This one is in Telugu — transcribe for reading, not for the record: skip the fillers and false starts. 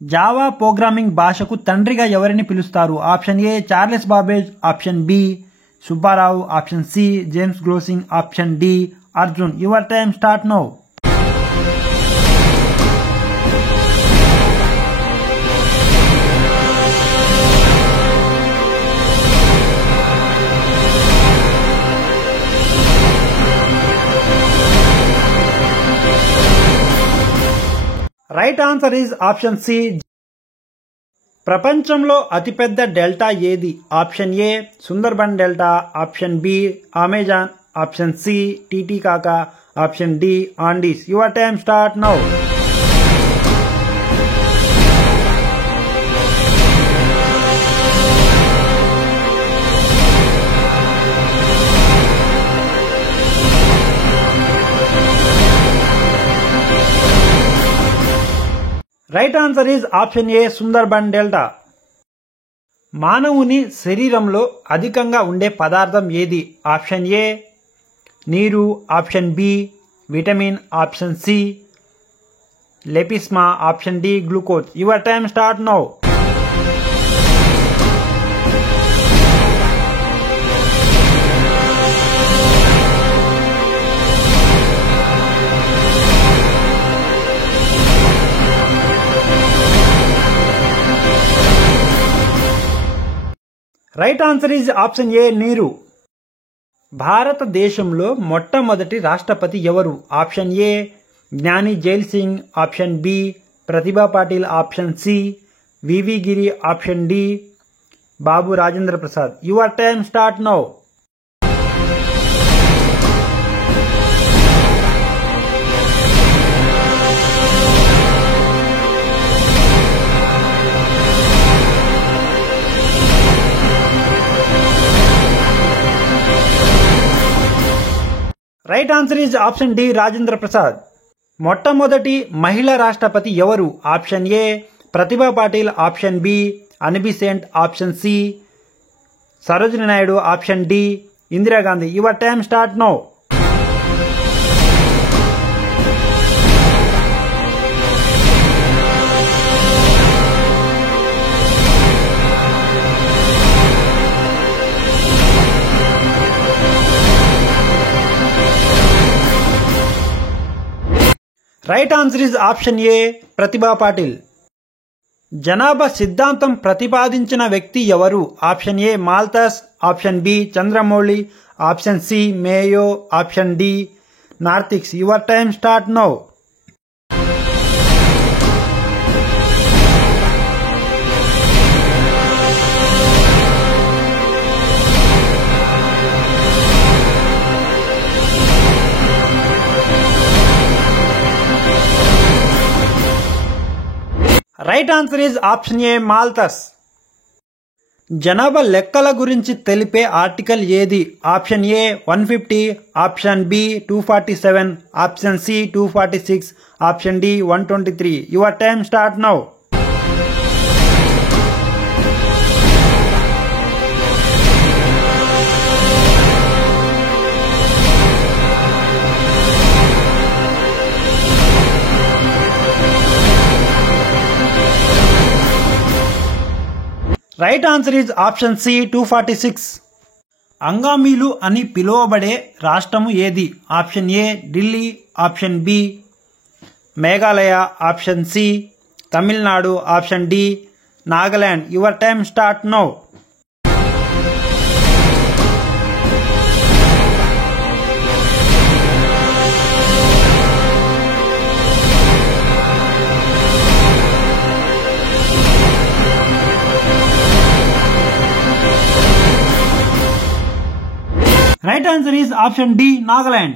జావా ప్రోగ్రామింగ్ భాషకు తండ్రిగా ఎవరిని పిలుస్తారు? Option A Charles Babbage, option B Subbarao, option C James Gosling, option D Arjun. Your time start now. Right answer is option C. ప్రపంచంలో అతిపెద్ద డెల్టా ఏది? Option A Sundarban delta, option B Amazon, option C Titicaca, option D Andes. Your time start now. Right answer is option A Sundarban delta. మానవుని శరీరంలో అధికంగా ఉండే పదార్థం ఏది? ఆప్షన్ ఏ నీరు, option B vitamin, option C లెపిస్మా, option D glucose. Your time start now. Right answer is option A నీరు. భారతదేశంలో మొట్టమొదటి రాష్ట్రపతి ఎవరు? Option A Gyani Zail Singh, option B Pratibha Patil, option C V V Giri, option D Babu Rajendra Prasad. Your time start now. Right answer is option D Rajendra Prasad. మొట్టమొదటి మహిళా రాష్ట్రపతి ఎవరు? Option A Pratibha Patil, option B Annie Besant, option C Sarojini Naidu, option D Indira Gandhi. Your time start now. Right answer is option A Pratibha Patil. జనాభా సిద్ధాంతం ప్రతిపాదించిన వ్యక్తి ఎవరు? Option A Malthus, option B Chandramouli, option C Mayo, option D నార్తిక్స్. Your time start now. Right answer is option A Malthus. జనాభా లెక్కల గురించి తెలిపే ఆర్టికల్ ఏది? Option A 150, option B 247, option C 246, option D 123. Your time start now. Right answer is option C 246. అంగామీలు అని పిలువబడే రాష్ట్రము ఏది? Option A Delhi, option B Meghalaya, option C Tamil Nadu, option D Nagaland. Your time start now. Right answer is option D Nagaland.